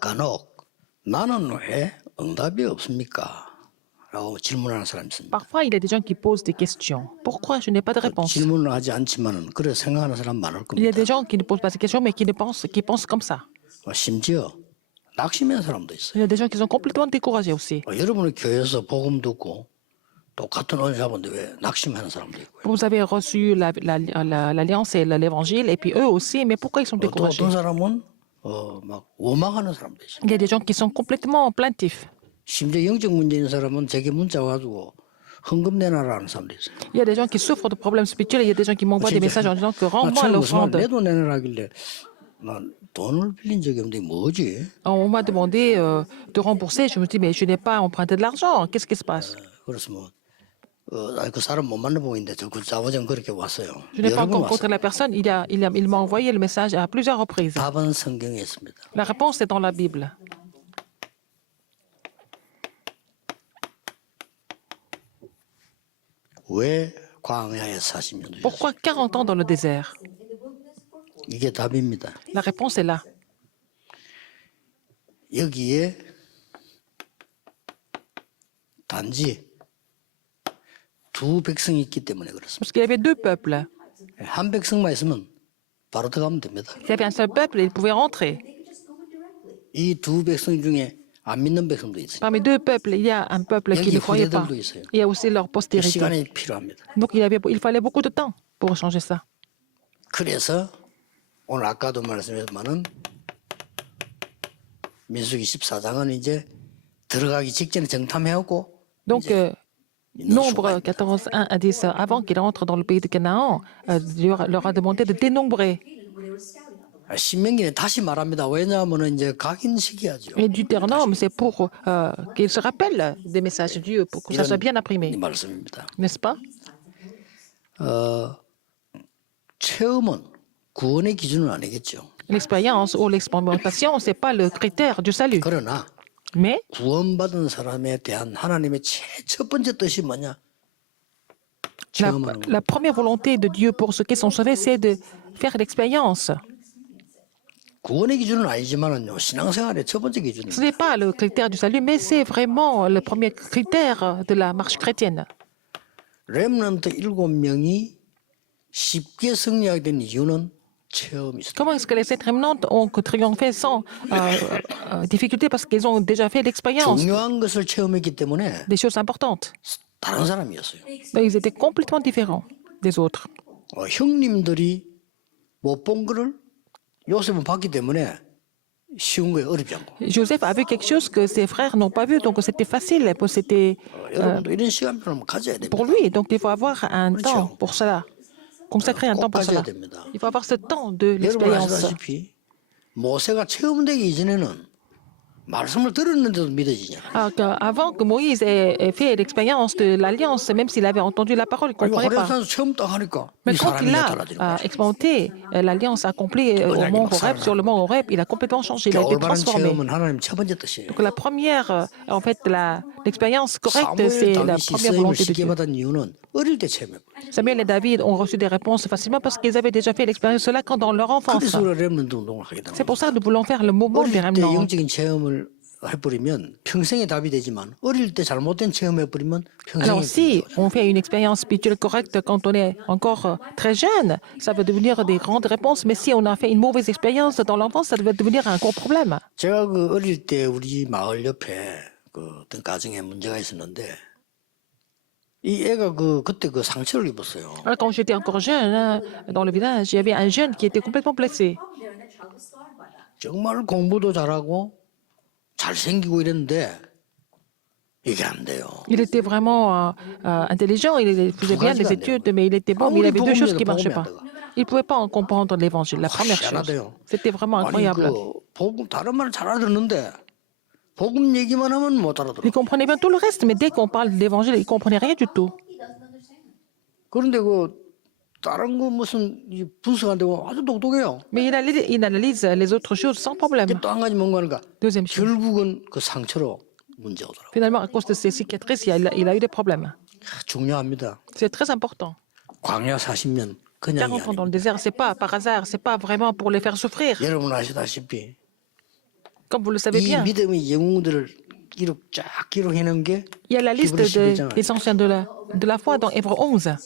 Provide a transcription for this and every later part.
간혹 나는 왜 응답이 없습니까? 라고 질문하는 사람이 있습니다. Parfois, il y a des gens qui posent des questions. Pourquoi je n'ai pas de réponse? 질문을 하지 않지만은 그래 생각하는 사람 많을 Il y a 겁니다. des gens qui ne posent pas ces questions, mais qui pensent comme ça. 심지어 낙심한 사람도 있어요. Il y a des gens qui sont complètement découragés aussi. 여러분의 교회에서 복음 듣고 또 같은 은사본데 왜 낙심하는 사람도 있고요. Vous avez reçu l'Alliance et l'Évangile, et puis eux aussi, mais pourquoi ils sont 또 découragés? 어떤 사람은 막 원망하는 사람도 있어요. Il y a des gens qui sont complètement plaintifs. 심지어 영적 문제 있는 사람은 제게 문자 와가지고 헌금 내놔라는 사람도 있어요. Il y a des gens qui souffrent de problèmes spirituels, et il y a des gens qui m'envoient des messages en disant que rends-moi l'offrande. 내 돈 내놔라길래 난 돈을 빌린 적이 없는데 뭐지? On m'a demandé de rembourser. Je me dis, mais je n'ai pas emprunté de l'argent. Qu'est-ce qui se passe? 그래서 그 사람 못 만나보고 있는데 그 자화정 그렇게 왔어요. Je n'ai pas 여러 번 encore rencontré 왔어요. la personne. Il m'a envoyé le message à plusieurs reprises. 답은 성경에 있습니다. La réponse est dans la Bible. 왜 광야에 40년 주셨어요? Pourquoi 40 ans dans le désert? 이게 답입니다. La réponse est là. 여기에 단지 두 백성이 있기 때문에 그렇습니다. Parce qu'il y avait deux peuples. 한 백성만 있으면 바로 들어가면 됩니다. Il y avait un seul peuple et ils pouvaient rentrer. 이 두 백성 중에 안 믿는 백성도 있어요. Parmi deux peuples, il y a un peuple qui ne croyait pas. Il y a aussi leur postérité. 시간이 필요합니다. Donc il fallait beaucoup de temps pour changer ça. 그래서 오늘 아까도 말씀했지만은 민수기 14장은 이제 들어가기 직전에 정탐해오고 Donc, Nombre 14, 1 à 10, avant qu'il entre dans le pays de Canaan, Dieu leur a demandé de dénombrer. 신명기는 다시 말합니다. 왜냐하면 이제 각인 시기하죠. Et Deutéronome, c'est pour qu'ils se rappellent des messages de Dieu, pour que ça soit bien 이 imprimé. 말씀입니다. N'est-ce pas? 체험은 구원의 기준은 아니겠죠. L'expérience ou l'expérimentation, ce n'est pas le critère du salut. 그러나 Mais 구원받은 사람에 대한 하나님의 첫 번째 뜻이 뭐냐? 체험하는 거. la première volonté de Dieu pour ceux qui sont sauvés, c'est de faire l'expérience. 구원의 기준은 아니지만은요. 신앙생활의 첫 번째 Ce 기준입니다. n'est pas le critère du salut, mais c'est vraiment le premier critère de la marche chrétienne. 렘넌트 7명이 쉽게 승리하게 된 이유는 체험이 있습니다. Comment est-ce que les sept rémanentes ont triomphé sans difficulté parce qu'ils ont déjà fait l'expérience 중요한 것을 체험했기 때문에 des choses importantes. 다른 사람이었어요. Mais ils étaient complètement différents des autres. 형님들이 못 본 거를 요셉은 봤기 때문에 쉬운 거예요. 어렵지 않고. Joseph a vu quelque chose que ses frères n'ont pas vu, donc c'était facile, c'était 여러분도 이런 시간표를 가져야 됩니다. pour lui. Donc il faut avoir un temps pour cela, consacrer un temps pour cela. Il faut avoir ce temps de 여러분 l'expérience. 아시다시피 모세가 체험되기 이전에는 말씀을 들었는데도 믿어지냐. Alors avant que Moïse ait fait l'expérience de l'alliance, même s'il avait entendu la parole, il ne 이거 comprenait pas. 호렙산에서 처음 딱 하니까 Mais 이 quand 사람이 il 나타나지는 a 거예요. expérimenté l'alliance accomplie au mont Horeb, sur le mont Horeb, il a complètement changé, il a été 올바른 transformé. 체험은 하나님 첫 번째 뜻이에요. Donc la première, en fait, l'expérience correcte, c'est 사무엘 la 다윗이 première 쓰임을 volonté de 쉽게 Dieu. 받은 이유는 어릴 때 체험했고 Samuel et David ont reçu des réponses facilement parce qu'ils avaient déjà fait l'expérience de cela quand dans leur enfance. 그래서 우리가 렘넌트 운동을 하게 되는 C'est pour 거예요. ça que nous voulons faire le moment des 어릴 때 remnants. 영적인 체험을 해버리면 평생의 답이 되지만 어릴 때 잘못된 체험해버리면 평생의 Alors si on fait une expérience spirituelle correcte quand on est encore très jeune, ça va devenir des grandes réponses. Mais si on a fait une mauvaise expérience dans l'enfance, ça va devenir un gros problème. 제가 그 어릴 때 우리 마을 옆에 그 어떤 가정에 문제가 있었는데 이 애가 그때 그 상처를 입었어요. Alors, quand j'étais encore jeune, hein, dans le village, il y avait un jeune qui était complètement blessé. 정말 공부도 잘하고 잘생기고 이랬는데 이게 안 돼요. Il était vraiment intelligent, il faisait bien les études, mais il était bon, mais il avait deux choses qui ne marchaient pas. Il ne pouvait pas en comprendre l'évangile, la première chose. C'était vraiment 아니 incroyable. 그 복음 다른 말을 잘 알아듣는데 복음 얘기만 하면 못 알아들어. Il comprenait bien tout le reste, mais dès qu'on parle de l'évangile, il ne comprenait rien du tout. 그런데 그 다른 거 무슨 분석 안 되고 아주 똑똑해요. Mais il analyse les autres choses sans problème. 또 한 가지 뭔가 하니까 Deuxième chose. 결국은 그 상처로 문제 오더라고. Finalement, à cause de ses cicatrices, il a eu des problèmes. 중요합니다. C'est très important. 광야 40년 그냥이 40 ans dans 아닙니다. le désert, c'est pas par hasard, c'est pas vraiment pour les faire souffrir. 여러분 아시다시피 Comme vous le savez 이 bien, 믿음의 영웅들을 쫙 기록해놓은 게 il y a la liste 히브리 11장. des anciens de la foi dans Hébreux 11.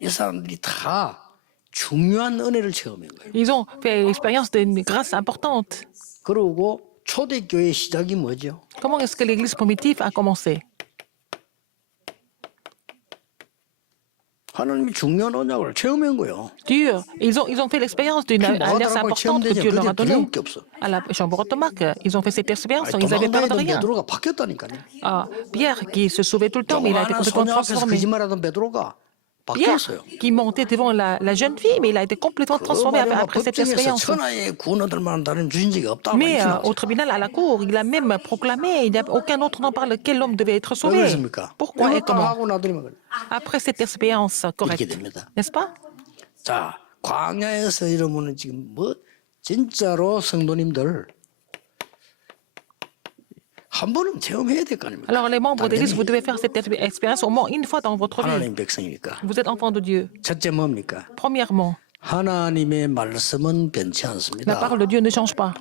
이 사람들이 다 중요한 은혜를 체험한 거예요. Ils ont fait l'expérience d'une grâce importante. 그러고 초대교회 시작이 뭐죠? Comment est-ce que l'Église primitive a commencé? 하나님이 중요한 언약을 체험한 거예요. Dieu, ils ont fait l'expérience d'une alliance importante que Dieu leur a donnée. 두려울 게 없어. À la chambre automaque, ils ont fait cette expérience, 아니, ils avaient peur de 도망다니던 rien. 베드로가 바뀌었다니까요. Ah, Pierre, qui se sauvait tout le temps, mais il a été 조그마한 complètement 소녀 앞에서 transformé. 거짓말하던 베드로가 Pierre, 바뀌었어요. qui montait devant la jeune fille, mais il a été complètement transformé après cette 법정에서 expérience. 천하의 구원 얻을 만한 다른 주신 적이 없다고 Mais 말했죠. au tribunal, à la cour, il a même proclamé, il n'y a aucun autre nom par lequel l'homme devait être 왜 sauvé. 그렇습니까? Pourquoi et 이거 딱 comment? 하고 나더니만 그래. Après cette expérience 이렇게 correcte, 됩니다. n'est-ce pas? 자, 광야에서 이러면은 지금 뭐 진짜로 성도님들 한 번은 체험해야 될 거 아닙니까? Alors les membres de l'Église, 당연히 vous devez faire cette expérience au moins une fois dans votre vie. 하나님 백성이니까. Vous êtes enfant de Dieu. 첫째 뭡니까? Premièrement, 하나님의 말씀은 변치 la 않습니다. parole de Dieu ne change pas.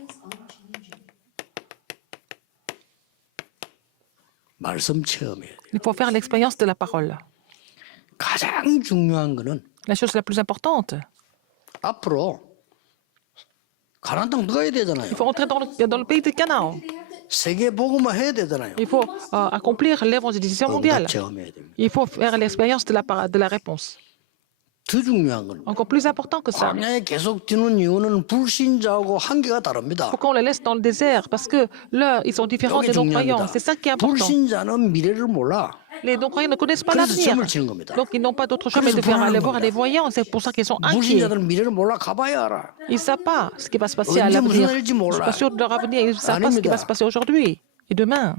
말씀 체험해야 돼요. Il faut faire l'expérience de la parole. 가장 중요한 거는 La chose la plus importante, 앞으로 가나안 땅 들어가야 되잖아요. il faut entrer dans le pays de Canaan. 세계 복음화 해야 되잖아요. Il faut accomplir l'évangélisation mondiale. 응답 체험해야 됩니다. Il faut faire l'expérience de la réponse. 더 중요한 건 Encore plus important que ça. 광야에 계속 뛰는 이유는 불신자하고 한계가 다릅니다. Pourquoi on les laisse dans le désert? Parce que là, ils sont différents 이게 des non-croyants. 중요합니다. C'est ça qui est important. 불신자는 미래를 몰라. Les non-croyants ne connaissent pas 그래서 l'avenir. 점을 치는 겁니다. Donc, ils n'ont pas d'autre choix mais de 그래서 faire 불안한 aller voir 겁니다. les voyants. C'est pour ça qu'ils sont inquiets. 불신자들은 미래를 몰라 가봐야 알아. Ils ne savent pas ce qui va se passer à 언제 무슨 l'avenir. 일일지 Ils ne sont 몰라. pas sûrs de leur avenir. Ils ne savent pas ce qui va se passer aujourd'hui et demain.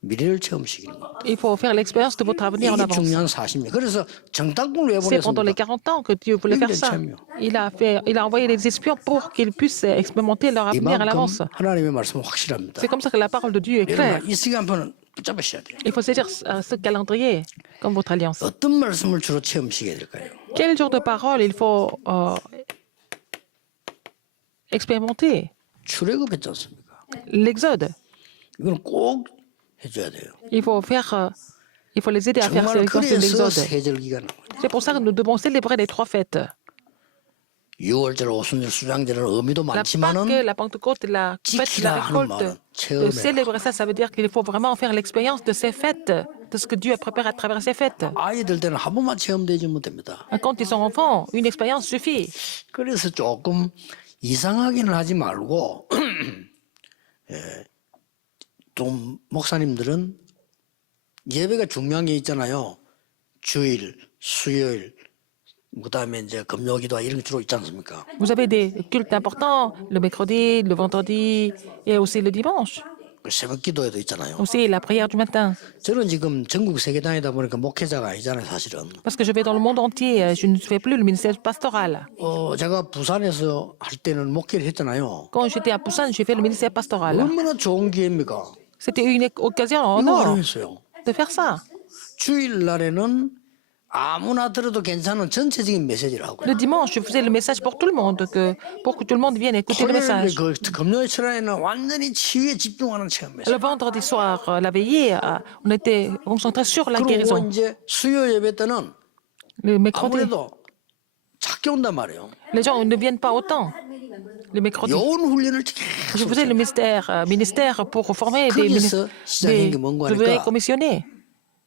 미래를 체험시키는 거. Il faut faire l'expérience de votre avenir en 이게 avance. 중요한 사실입니다. 그래서 정탐꾼을 왜 C'est pendant les 보냈습니까? 40 ans que Dieu voulait faire ça. Il a envoyé les espions pour qu'ils puissent expérimenter leur avenir à 이만큼 l'avance. 하나님의 말씀은 확실합니다. C'est comme ça que la parole de Dieu est claire. 여러분 이 시간표는 붙잡으셔야 돼요. Il faut saisir ce calendrier comme votre alliance. 어떤 말씀을 주로 체험시켜야 될까요? Quel genre de parole il faut expérimenter? 출애굽했지 않습니까? L'Exode. 이건 꼭 해줘야 돼요. Il faut les aider à faire 정말 l'expérience de 그래서 l'Exode. 세절기가 나옵니다. C'est pour ça que nous devons célébrer les 3 fêtes. 6월절, 오순절, 수장절은 의미도 La 많지만은 Pâque, la Pentecôte, la fête de la récolte. De célébrer ça, ça veut dire qu'il faut vraiment faire l'expérience de ces fêtes, de ce que Dieu a préparé à travers ces fêtes. 아이들 때는 한 번만 체험되지면 됩니다. Quand ils sont enfants, une expérience suffit. 그래서 조금 이상하게는 하지 말고 또 목사님들은 예배가 중요한 게 있잖아요. 주일, 수요일, 그다음에 이제 금요기도 이런 게 주로 있지 않습니까? Vous avez des cultes importants, le mercredi, le vendredi et aussi le dimanche. 그 새벽 기도회도 있잖아요. Aussi la prière du matin. 저는 지금 전국 세계 다니다 보니까 목회자가 아니잖아요, 사실은. Parce que je vais dans le monde entier, je ne fais plus le ministère pastoral. 제가 부산에서 할 때는 목회를 했잖아요. Quand j'étais à Busan, j'ai fait le ministère pastoral. 얼마나 좋은 기회입니까? C'était une occasion en 이거 or 활용했어요. de faire ça. 주일 날에는 아무나 들어도 괜찮은 전체적인 메시지를 하고 Le dimanche, je faisais le message pour tout le monde, pour que tout le monde vienne écouter le 토요일에 message. 그 금요일 철야에는 완전히 치유에 집중하는 체험이었어요. Le vendredi soir, la veillée, on était concentré sur la 그리고 guérison. 이제 수요 예배 때는 Le mercredi, 아무래도 작게 온단 말이에요. les gens ne viennent pas autant. Le mercredi. 요원 훈련을 Je 계속 faisais le ministère pour former des 거기서 시작한 게 뭔가 ouvriers 하니까 commissionnés.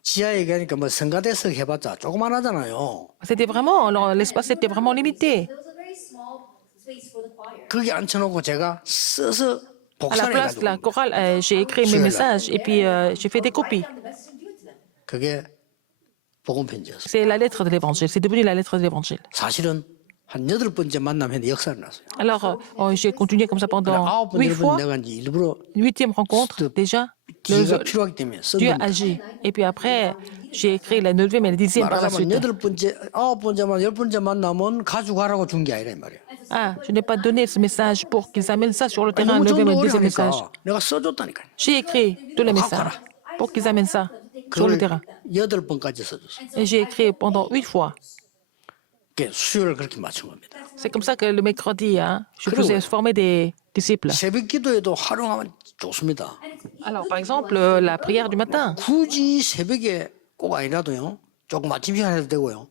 지하에 가니까 뭐 성가대석 해봤자 조그만 하잖아요. C'était vraiment, alors, l'espace était vraiment limité. There was a very small space for the choir. 거기 앉혀놓고 제가 써서 À la place de la 복사해가지고 chorale, j'ai écrit mes messages et puis j'ai fait des copies. The message and give it to them. 그게 복음 편지였어요. C'est la lettre de l'évangile. C'est devenu la lettre de l'évangile. 사실은 한 8번째 만남 했는데 역사를 났어요. Alors, j'ai continué comme ça pendant 9번, 8 fois. 10번 내가 이제 일부러 8e rencontre, déjà, 기회가 필요하기 때문에 쓴 Dieu 겁니다. agit. Et puis après, j'ai écrit la 9e et la 10e par la 말하자면 suite. 8번째, 9번째만 10번째 만나면 가져가라고 준 게 아니라 이 말이야. Ah, je n'ai pas donné ce message pour qu'ils amènent ça sur le terrain, 너무 le 9e et 전도를 le 10e message. 하니까 내가 써줬다니까요. J'ai écrit tous les messages pour qu'ils amènent ça sur le 그걸 terrain. 8번까지 써줬어요. Et j'ai écrit pendant 8 fois. 수요를 그렇게 맞춘 겁니다. C'est comme ça que le maître dit, hein. Je vous ai formé des disciples. 새벽 기도에도 활용하면 좋습니다. Alors, par exemple, la prière du matin. 굳이 새벽에 꼭 아니라도요. 조금 아침 시간에 해도 되고요.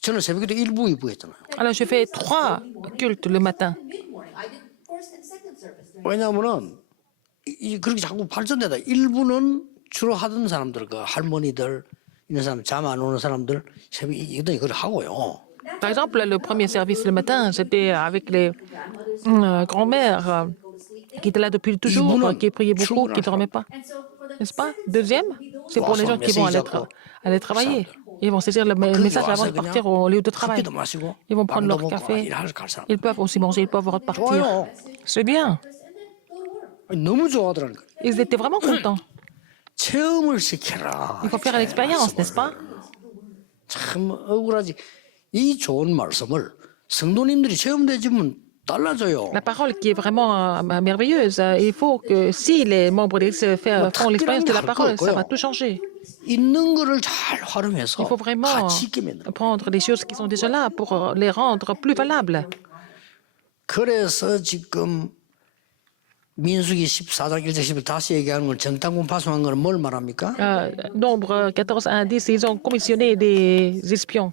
저는 새벽 기도 1부, 2부 했잖아요. Alors, je fais 3 cultes le matin. Mid-morning, I did first and second service during 왜냐하면은 그렇게 자꾸 발전되다. 1부는 주로 하던 사람들, 그 할머니들 이런 사람 잠 안 오는 사람들 새벽 이거든 그걸 하고요. Par exemple, le premier service le matin, c'était avec les grands-mères qui étaient là depuis toujours, qui priaient beaucoup, qui ne dormaient pas. And so for the N'est-ce pas? Deuxième, c'est pour les gens qui vont aller travailler. Ils vont saisir le message avant de partir au lieu de travail. 커피도 마시고 Ils vont prendre 빵도 leur 먹고 café. 일하러 갈 사람. Ils peuvent aussi manger, ils peuvent repartir. 좋아요. C'est bien. 아니, 너무 좋아하더라니까. Ils étaient vraiment contents. 체험을 시켜라. Il faut faire l'expérience, n'est-ce pas? 참 억울하지. 이 좋은 말씀을 성도님들이 체험되지면 달라져요. La parole qui est vraiment merveilleuse, il faut que si les membres de l'Église font l'expérience de la parole, ça va tout changer. 있는 거를 잘 활용해서 Il faut vraiment 같이 있게 만들어. prendre les choses qui sont déjà là pour les rendre plus valables. 그래서 지금 민수기 14장 1절 10을 다시 얘기하는 건 정탐꾼 파송한 거는 뭘 말합니까? Nombre 14 à 10, ils ont commissionné des espions.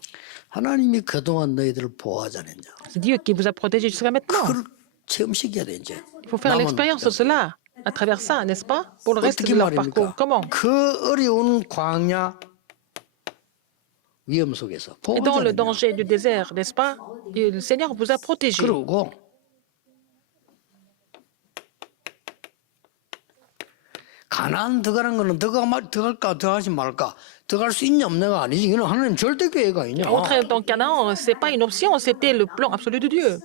하나님이 그동안 너희들을 보호하지 않았냐. C'est Dieu qui vous a protégé jusqu'à maintenant. 그걸 체험시켜야 돼 이제. Il faut faire 남은 l'expérience de cela à travers ça, n'est-ce pas? Pour le reste 어떻게 de leur parcours. 말입니까? Comment? 그 어려운 광야 위험 속에서 Et dans le 보호자냐. danger du désert, n'est-ce pas? Et le Seigneur vous a protégé. 그러고 가나안 들어가는 거는 들어갈까 들어가지 말까 들어갈 수 있냐 없냐가 아니지. 이거는 하나님 절대 계획이 아니냐. Entrer dans Canaan, c'est pas une option, c'était le plan absolu de Dieu.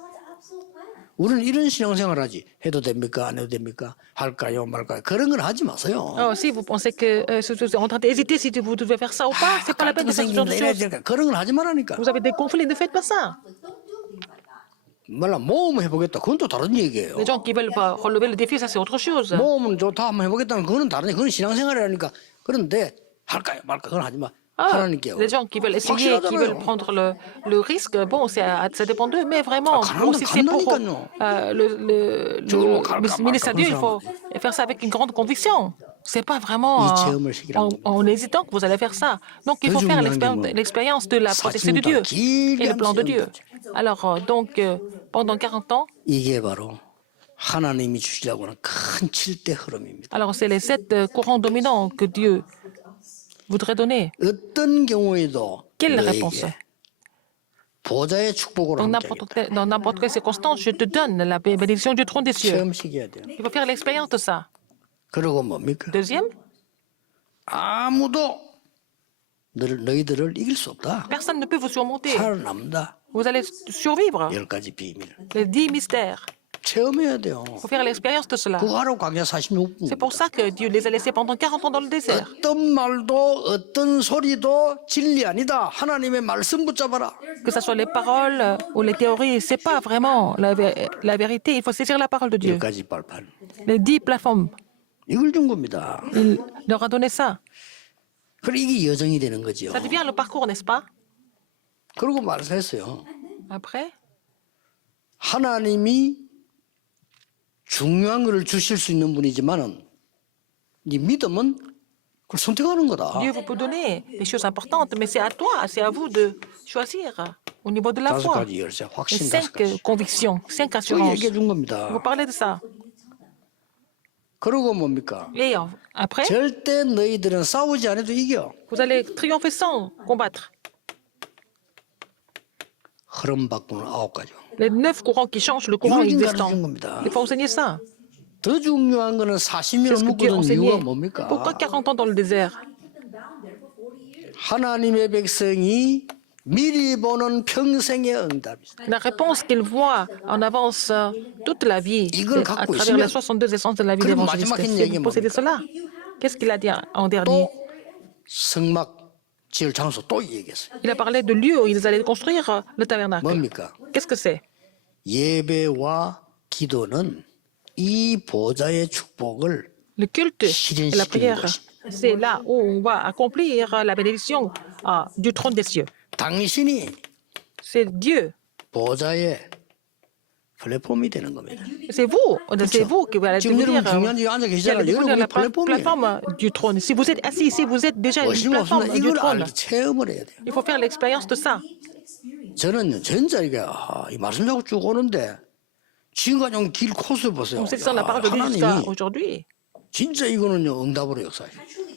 우리는 이런 신앙생활 하지. 해도 됩니까 안 해도 됩니까 할까요 말까요 그런 건 하지 마세요. Alors, si vous pensez que vous êtes en train d'hésiter si vous devez faire ça ou pas, c'est pas la peine de faire ce genre de 이래야 choses. 될까 그런 건 하지 말라니까. Vous avez des conflits, ne faites pas ça. 몰라 모험을 해보겠다. 그건 또 다른 얘기예요. Les gens qui veulent pas relever le défi, ça c'est autre chose. 모험은 좋다 한번 해보겠다는 그거는 다른 얘기. 그건 신앙생활이라니까. 그런데 할까요 말까 그건 하지 마. 하나님께. Les gens qui veulent essayer, qui veulent prendre le risque, bon, ça dépend d'eux, mais vraiment, bon, si c'est pour le ministère de Dieu, il faut faire ça avec une grande conviction. C'est pas vraiment en hésitant que vous allez faire ça. Donc, il faut faire l'expérience de la protection de Dieu et le plan de Dieu. Alors, donc, pendant 40 ans, 이게 바로 하나님이 주시려고 하는 큰 7대 흐름입니다. alors c'est les 7 courants dominants que Dieu voudrait donner. 어떤 경우에도 Quelle réponse? 너에게 보좌의 축복으로 함께하겠다. Dans n'importe quelle circonstance, je te donne la bénédiction du trône des cieux. 체험시켜야 돼요. Il faut faire l'expérience de ça. 그리고 뭡니까? Deuxième, 아무도 너희들을 이길 수 없다. personne ne peut vous surmonter. 살아남다. Vous allez survivre. 10가지 비밀. Les 10 mystères. 체험해야 돼요. Il faut faire l'expérience de cela. 그거 하러 광야 46분. C'est pour ça que Dieu les a laissés pendant 40 ans dans le désert. 어떤 말도 어떤 소리도 진리 아니다. 하나님의 말씀 붙잡아라. Que ce soit les paroles ou les théories, c'est pas vraiment la vérité. Il faut saisir la parole de Dieu. 10가지 발판. Les 10 plateformes, 이걸 준 겁니다. il leur a donné ça. 그래 이게 여정이 되는 거죠. Ça devient le parcours, n'est-ce pas? 그리고 말했어요. Après, 하나님이 중요한 것을 주실 수 있는 분이지만은 네 믿음은 그걸 선택하는 거다. Dieu vous peut donner des choses importantes, mais c'est à toi, c'est à vous de choisir au niveau de la 다섯 foi. 가지 열쇠, Les 확신 5 다섯 가지. convictions, 5 그 assurances. 얘기해 준 겁니다. Vous parlez de ça. 그러고 뭡니까? Et après, 절대 너희들은 싸우지 않아도 이겨. vous allez triompher sans combattre. 흐름 바꾸는 9가지. Les 9 courants qui changent le courant 이걸 지금 existant. 가르친 겁니다. Il faut enseigner ça. 더 중요한 거는 C'est 40년을 ce que Dieu 묶어둔 enseignait. 이유가 뭡니까? Pourquoi 40 ans dans le désert? 하나님의 백성이 미리 보는 평생의 응답이다. La réponse qu'il voit en avance toute la vie 이걸 à 갖고 travers les 있으면 62 essences de la vie 그럼 d'évangéliste. 마지막 Si 얘기 vous possédez cela, qu'est-ce qu'il a dit en dernier? 또 성막 지을 장소 또 얘기했어요. Il a parlé de lieu où ils allaient construire le tabernacle. 뭡니까? Qu'est-ce que c'est? 예배와 기도는 이 보좌의 축복을 Le culte et la prière, c'est là où on va accomplir la bénédiction du trône des cieux. 당신이 C'est Dieu 보좌의 플랫폼이 되는 겁니다. C'est vous qui allez 지금 devenir, 여러분 중요한 데 앉아 qui allez 계시잖아요. devenir 여러분이 la 플랫폼이에요. plateforme du trône. Si vous êtes assis ici, vous êtes déjà une 의심 plateforme 없습니다. du 이걸 trône. 알기 체험을 해야 돼요. Il faut faire l'expérience de ça. 저는 진짜 이게 이 말씀 자꾸 쭉 오는데 지금까지 온 길 코스 보세요. On sait ça, la parole de Dieu jusqu'à 하나님이 aujourd'hui. 진짜 이거는요 응답으로 역사해.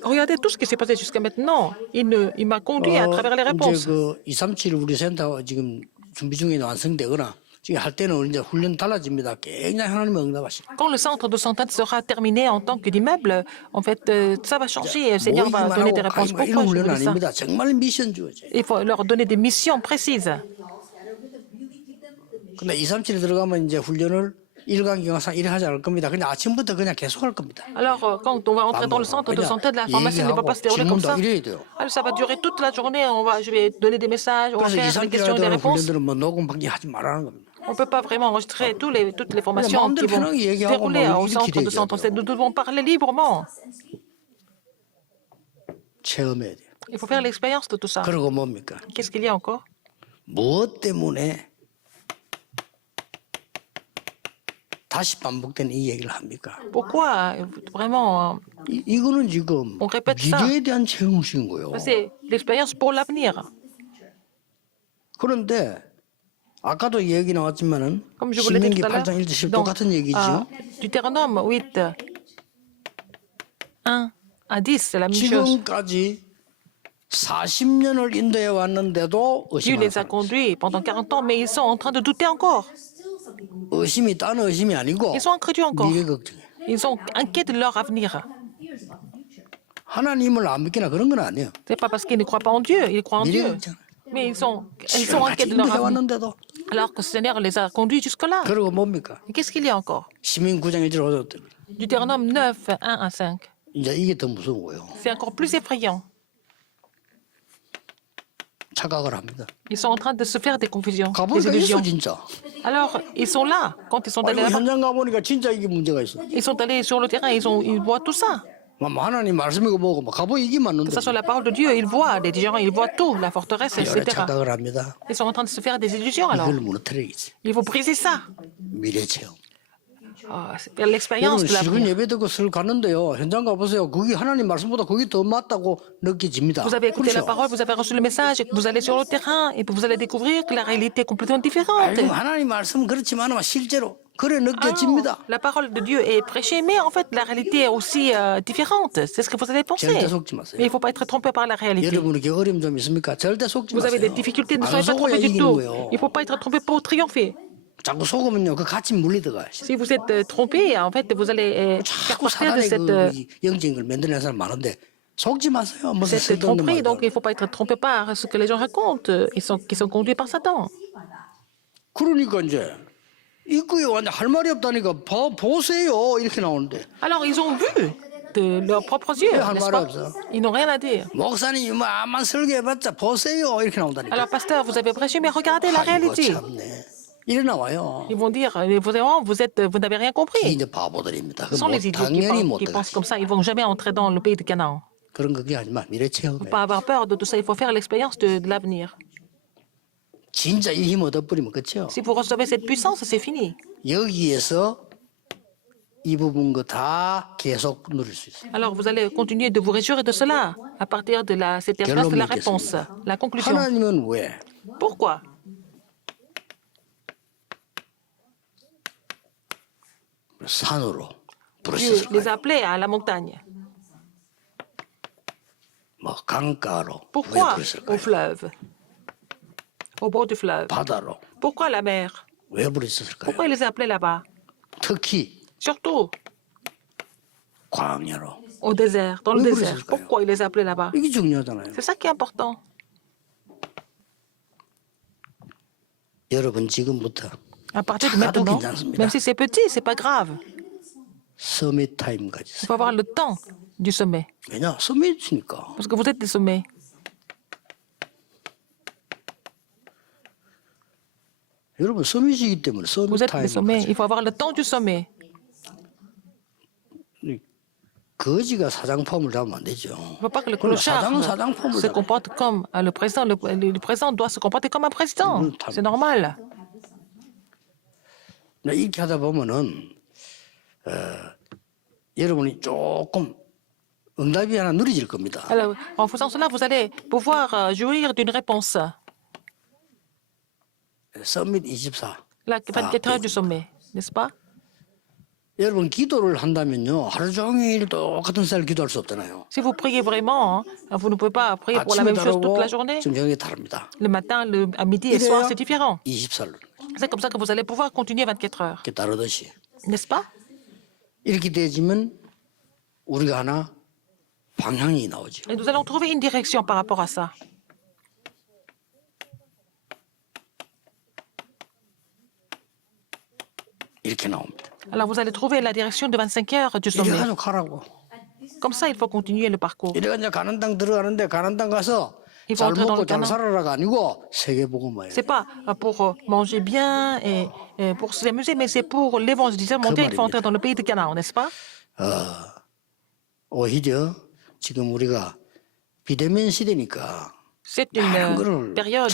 Regardez tout ce qui s'est passé jusqu'à maintenant. Il m'a conduit à travers les 이제 réponses. 그 237 우리 센터 지금 준비 중에 완성되거나 지금 할 때는 이제 훈련 달라집니다. 굉장히 하나님의 응답하시고. Quand le centre de santé sera terminé en tant que d'immeuble, en fait, ça va changer. Le Seigneur va donner des réponses. Pourquoi 이런 je vous 훈련 dis ça? 아닙니다. 정말 미션 주어져. Il faut leur donner des missions précises. 근데 237에 들어가면 이제 훈련을 일관경상 일을 하지 않을 겁니다. 그냥 아침부터 그냥 계속 할 겁니다. Alors, quand on va entrer dans le centre de santé, la formation ne va pas se dérouler comme ça. 이래야 돼요. Alors, ça va durer toute la journée. Je vais donner des messages, on va 그래서 faire des 237에 questions et des 들어가는 réponses. 훈련들은 뭐 녹음밖에 하지 말라는 겁니다. On ne peut pas vraiment enregistrer toutes les formations qui vont se dérouler au centre de santé. Nous devons parler librement. 체험해야 돼요. Il faut faire l'expérience de tout ça. 그리고 뭡니까? Qu'est-ce qu'il y a encore? 무엇 때문에 다시 반복되는 이 얘기를 합니까? Pourquoi vraiment 이거는 지금 On répète ça. 미래에 대한 체험식인 거예요. c'est l'expérience pour l'avenir. 그런데 아까도 얘기 나왔지만은 Comme je vous l'ai dit 신명기 tout à 8장 1절 10 l'heure, 똑같은 얘기죠. Deutéronome 8, 1 à 10, c'est la même chose. 지금까지 40년을 인도해 왔는데도 Dieu 의심하는 les a 사람. conduits pendant 40 ans, mais ils sont en train de douter encore. 의심이 딴 의심이 아니고 Ils sont incrédules encore. 미래 걱정이에요. Ils sont inquiets de leur avenir. 하나님을 안 믿기나 그런 건 아니에요. C'est pas parce qu'ils ne croient pas en Dieu, ils croient en 미래 Dieu. 걱정. Mais ils sont 지금까지 inquiets de leur 인도해 avenir. 왔는데도 Alors que le Seigneur les a conduits jusque-là. 그리고 뭡니까? Et qu'est-ce qu'il y a encore? 시민 9장 1절 5절 Deutéronome 9, 1 à 5. 이제 이게 더 무서운 거예요. C'est encore plus effrayant. 착각을 합니다. Ils sont en train de se faire des confusions, des 가보니까 있어 illusions. 진짜. Alors, ils sont là. Quand ils sont allés 아이고, là-bas, 현장 가보니까 진짜 이게 문제가 있어. ils sont allés sur le terrain, ils voient tout ça. 뭐 하나님 말씀이고 뭐고 뭐 가보 이게 맞는데 Que ce soit la parole de Dieu, ils voient les gens, ils voient tout, la forteresse, 이래 etc. 착각을 합니다. Ils sont en train de se faire des illusions alors. 이걸 무너뜨려야지. Il faut briser ça. 미래 체험. C'est faire l'expérience 여러분 de 실근 l'avenir. 예배 듣고 설 갔는데요. 현장 가보세요. 거기 하나님 말씀보다 거기 더 맞다고 느껴집니다. Vous avez écouté la 그렇죠? parole, vous avez reçu le message, et que vous allez sur le terrain, et puis vous allez découvrir que la réalité est complètement différente. 아이고, 하나님 말씀은 그렇지만 실제로 그래 느껴집니다. La parole de Dieu est prêchée, mais en fait, la réalité est aussi différente. C'est ce que vous allez penser. 절대 속지 Mais 마세요. il ne faut pas être trompé par la réalité. 여러분에게 어려움 좀 있습니까? 절대 속지 Vous avez des 마세요. difficultés, ne 안 soyez pas 속아야 trompés du 이기는 tout. 거예요. Il ne faut pas être trompé pour triompher. 자꾸 속으면요, 그 같이 물리다가 Si vous êtes trompé, en fait, vous allez faire 자꾸 partie de 사단의 cette, 그 영적인 걸 만들어내는 사람 많은데 속지 마세요. 무슨 cette 쓸데없는 tromperie. Donc, 말도. il ne faut pas être trompé par ce que les gens racontent. Qui sont conduits par Satan. 그러니까 이제 입구에 완전 할 말이 없다니까 보세요 이렇게 나오는데 Alors, ils ont vu de leurs propres yeux, 할 n'est-ce 말이 pas? 없어. Ils n'ont rien à dire. 목사님 뭐 암만 설교해봤자 보세요 이렇게 나온다니까. Alors, pasteur, vous avez prêché, mais regardez la 아이고 réalité. 참네. 이래 나와요. Ils vont dire, vous n'avez rien 이 compris. 이제 바보들입니다. Ce sont les idiots 당연히 못 qui pensent 들어가지. comme ça. Ils ne vont jamais entrer dans le pays de Canaan. 그런 그게 아니면 미래 Il 체험에 ne faut pas avoir peur de tout ça. Il faut faire l'expérience de l'avenir. 진짜 이 힘 얻어버리면 끝이요. Si vous recevez cette puissance, c'est fini. 여기에서 이 부분 거 다 계속 누릴 수 있어요. Alors, vous allez continuer de vous réjouir de cela à partir de cette place de la réponse, la conclusion. 하나님은 왜 Pourquoi? 산으로 Dieu 부르셨을까요? les a appelés à la montagne. 뭐 강가로 왜 Pourquoi au 부르셨을까요? fleuve? Au bord du fleuve. 바다로 Pourquoi la mer? 왜 부르셨을까요? Pourquoi il les a appelés là-bas? 특히 Surtout 광야로. au désert, dans le Oui, désert. oui, c'est Pourquoi il les a appelés là-bas? 이게 중요하잖아요. C'est ça qui est important. 여러분 지금부터 À partir de 작아도 maintenant, 괜찮습니다. même si c'est petit, c'est pas grave. 서밋 타임 Il 가지세요. faut avoir le temps du sommet. 왜냐? 서밋이니까. Parce que vous êtes des sommets. 여러분 서밋이기 때문에 서밋 Vous êtes 타임 des sommets. 가지. Il faut avoir le temps du sommet. 거지가 사장폼을 잡으면 안 되죠. Il ne faut pas que le 그럼 clochard 사장은 사장폼을 se 잡아요. comporte comme le président. Le président doit se comporter comme un président. C'est normal. 이렇게 하다 보면은 여러분이 조금 응답이 하나 느려질 겁니다. Alors, en faisant cela, vous allez pouvoir jouir d'une réponse. 서밋 24. La 24 heures du sommet, n'est-ce pas? 여러분 기도를 한다면요 하루 종일 똑같은 쌀 기도할 수 없잖아요. Si vous priez vraiment, vous ne pouvez pas prier pour la 아침에 même chose toute 다르고 la journée. 저녁에 다릅니다. Le matin, à midi et soir, 이래야 c'est différent. 24를 C'est comme ça que vous allez pouvoir continuer 24 heures, 이렇게 다르듯이 n'est-ce pas? 이렇게 되지면 우리가 하나 방향이 나오죠. Et nous allons trouver une direction par rapport à ça. 이렇게 나옵니다. Alors, vous allez trouver la direction de 25 heures du sommet. 이래가지고 가라고. Comme ça, il faut continuer le parcours. 이래가 이제 가는 땅 들어가는데 가는 땅 가서 Il 잘 faut entrer dans 먹고 le 잘 Canaan. 살아라가 아니고 세계 복음화예요. C'est pas pour manger bien et pour s'amuser, mais c'est pour l'évangélisation mondial. Il faut entrer dans le pays de Canaan, n'est-ce pas? 오히려 지금 우리가 비대면 시대니까 C'est une période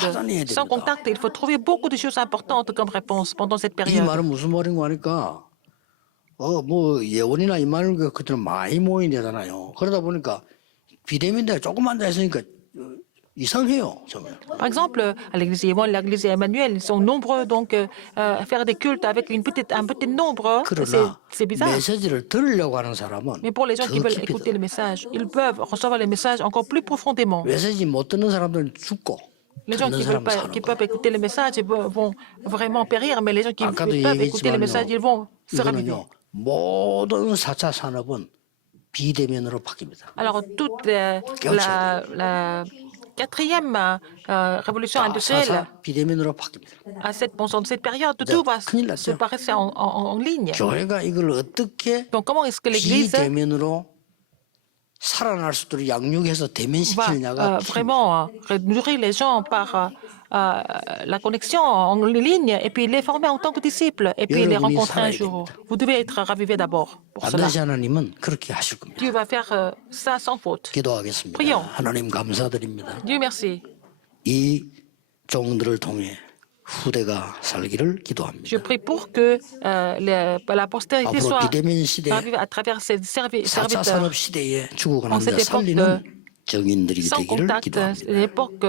sans contact. Il faut trouver beaucoup de choses importantes comme réponse pendant cette 이 période. 말은 무슨 말인가 하니까 뭐 예원이나 이 말은 그들은 많이 모이잖아요. 그러다 보니까 비대면대 조금만 더 했으니까 이상해요 정말. Par exemple, à l'église Yéwan, l'église Emmanuel, ils sont nombreux, donc faire des cultes avec un petit nombre, 그러나 c'est bizarre. 메시지를 들으려고 하는 사람은 Mais pour les gens qui 더 veulent 깊이 écouter 들어요. le message, ils peuvent recevoir le message encore plus profondément. 메시지 못 듣는 사람들은 죽고 Les gens 듣는 qui, 사람은 pas, 사는 qui 거예요. peuvent écouter le message vont vraiment périr, mais les gens qui 아까도 peuvent écouter le message, ils vont se raviver. 이거는요 모든 4차 산업은 비대면으로 바뀝니다. Alors, toute la quatrième révolution industrielle, 4차 비대면으로 바뀝니다. pendant cette période, tout va 큰일 se 났어요. passer en ligne. 교회가 이걸 어떻게 Donc, comment est-ce que l'Église 비대면으로 살아날 수 있도록 양육해서 va 대면시키느냐가 vraiment nourrir les gens par la connexion en ligne et puis les former en tant que disciples et puis les 여러분이 rencontrer un 살아야 jour. 됩니다. Vous devez être ravivé d'abord pour cela. 반드시 하나님은 그렇게 하실 겁니다. Dieu va faire ça sans faute. 기도하겠습니다. Prions. 하나님 감사드립니다. Dieu merci. 이 종들을 통해 후대가 살기를 기도합니다. Je prie pour que la postérité 앞으로 soit 비대면 시대 ravive à travers ces 4차 serviteurs. 산업 시대에 죽어가는 En cette 데 époque 살리는 정인들이 sans 되기를 contact, 기도합니다. l'époque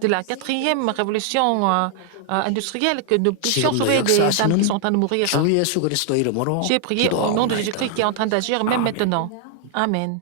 de la quatrième révolution industrielle, que nous puissions 지금도 sauver des âmes qui sont en train de mourir. 역사하시는 주 예수 그리스도 이름으로 J'ai prié au nom de 기도하옵나이다. Jésus-Christ qui est en train d'agir même maintenant. Amen.